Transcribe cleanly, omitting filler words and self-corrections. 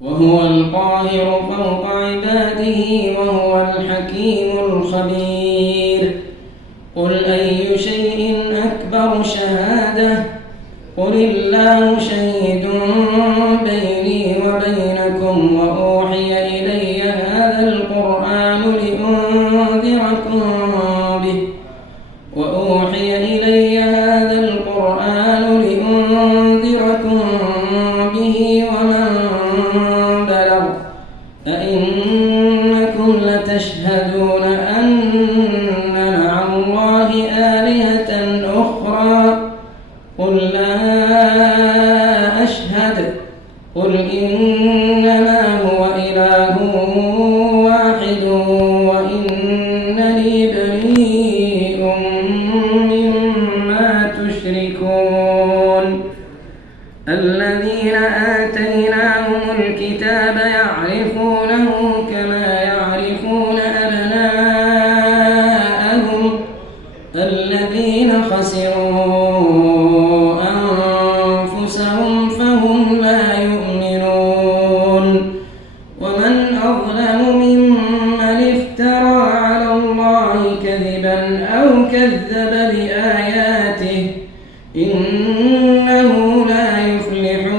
وهو القاهر فوق عباده وهو الحكيم الخبير. قل أي شيء أكبر شهادة؟ قل الله شهيد بيني وبينكم وأوحي إلي هذا القرآن لأنذركم به ومن بلغ. أئنكم لتشهدون أن مع الله آلهة أخرى؟ قل لا أشهد. قل إنما هو إله واحد وإنني بريء مما تشركون. الذين آتيناهم الكتاب يعرفونه كما يعرفون أبناءهم الذين خسروا أنفسهم فهم لا يؤمنون. ومن أظلم ممن افترى على الله كذبا أو كذب بآياته إنه لا يفلح